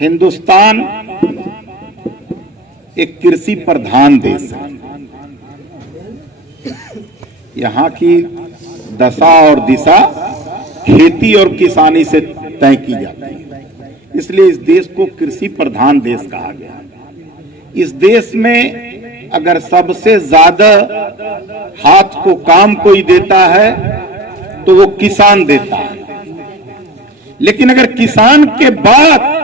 हिंदुस्तान एक कृषि प्रधान देश है। यहाँ की दशा और दिशा खेती और किसानी से तय की जाती है, इसलिए इस देश को कृषि प्रधान देश कहा गया। इस देश में अगर सबसे ज्यादा हाथ को काम कोई देता है तो वो किसान देता है, लेकिन अगर किसान के बाद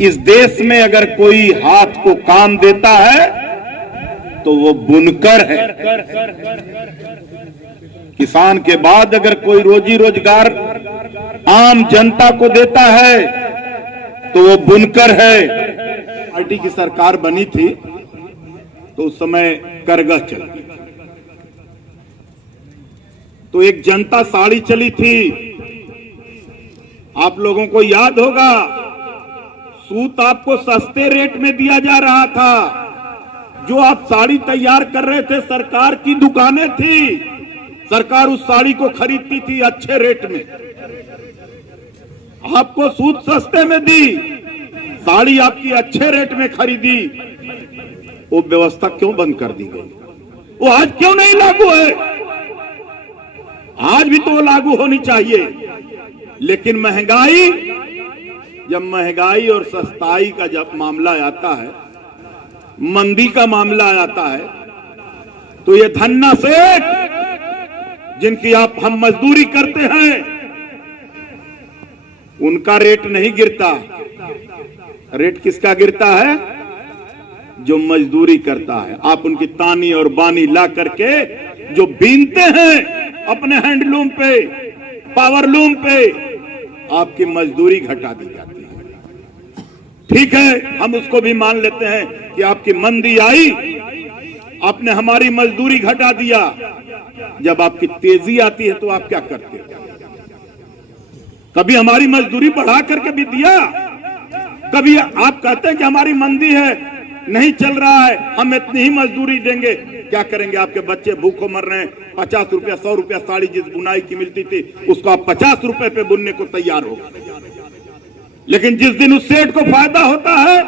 इस देश में अगर कोई हाथ को काम देता है तो वो बुनकर है। किसान के बाद अगर कोई रोजी रोजगार आम जनता को देता है तो वो बुनकर है। पार्टी की सरकार बनी थी तो उस समय करगह चली, तो एक जनता साड़ी चली थी। आप लोगों को याद होगा, सूत आपको सस्ते रेट में दिया जा रहा था। जो आप साड़ी तैयार कर रहे थे, सरकार की दुकानें थी, सरकार उस साड़ी को खरीदती थी अच्छे रेट में, आपको सूत सस्ते में दी, साड़ी आपकी अच्छे रेट में खरीदी। वो व्यवस्था क्यों बंद कर दी गई? वो आज क्यों नहीं लागू है? आज भी तो वो लागू होनी चाहिए। लेकिन महंगाई, जब महंगाई और सस्ताई का जब मामला आता है, मंदी का मामला आता है, तो ये धन्ना सेठ जिनकी हम मजदूरी करते हैं, उनका रेट नहीं गिरता। रेट किसका गिरता है? जो मजदूरी करता है। आप उनकी तानी और बानी ला करके जो बीनते हैं अपने हैंडलूम पे, पावरलूम पे, आपकी मजदूरी घटा दी जाती है। ठीक है, हम उसको भी मान लेते हैं कि आपकी मंदी आई, आपने हमारी मजदूरी घटा दिया। जब आपकी तेजी आती है तो आप क्या करते हैं? कभी हमारी मजदूरी बढ़ा करके भी दिया, कभी आप कहते हैं कि हमारी मंदी है, नहीं चल रहा है, हम इतनी ही मजदूरी देंगे। क्या करेंगे? आपके बच्चे भूखों मर रहे हैं। 50 रुपया 100 रुपया साड़ी जिस बुनाई की मिलती थी, उसको आप 50 रुपए पे बुनने को तैयार हो। लेकिन जिस दिन उस सेठ को फायदा होता है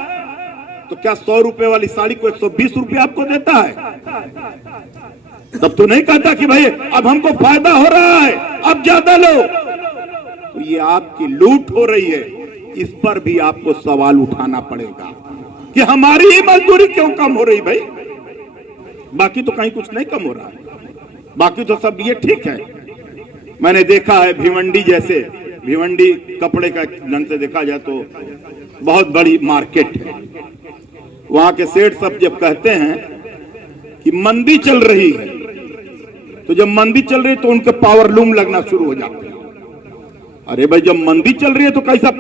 तो क्या 100 रुपए वाली साड़ी को 120 रुपया आपको देता है? तब तो नहीं कहता कि भाई अब हमको फायदा हो रहा है, अब ज्यादा लो। तो ये आपकी लूट हो रही है। इस पर भी आपको सवाल उठाना पड़ेगा कि हमारी ही मजदूरी क्यों कम हो रही? भाई बाकी तो कहीं कुछ नहीं कम हो रहा है, बाकी तो सब ये ठीक है। मैंने देखा है भिवंडी जैसे, भिवंडी कपड़े का ढंग से देखा जाए तो बहुत बड़ी मार्केट है। वहां के सेठ सब जब कहते हैं कि मंदी चल रही है, तो जब मंदी चल रही है तो उनके पावरलूम लगना शुरू हो जाते हैं। अरे भाई, जब मंदी चल रही है तो कैसा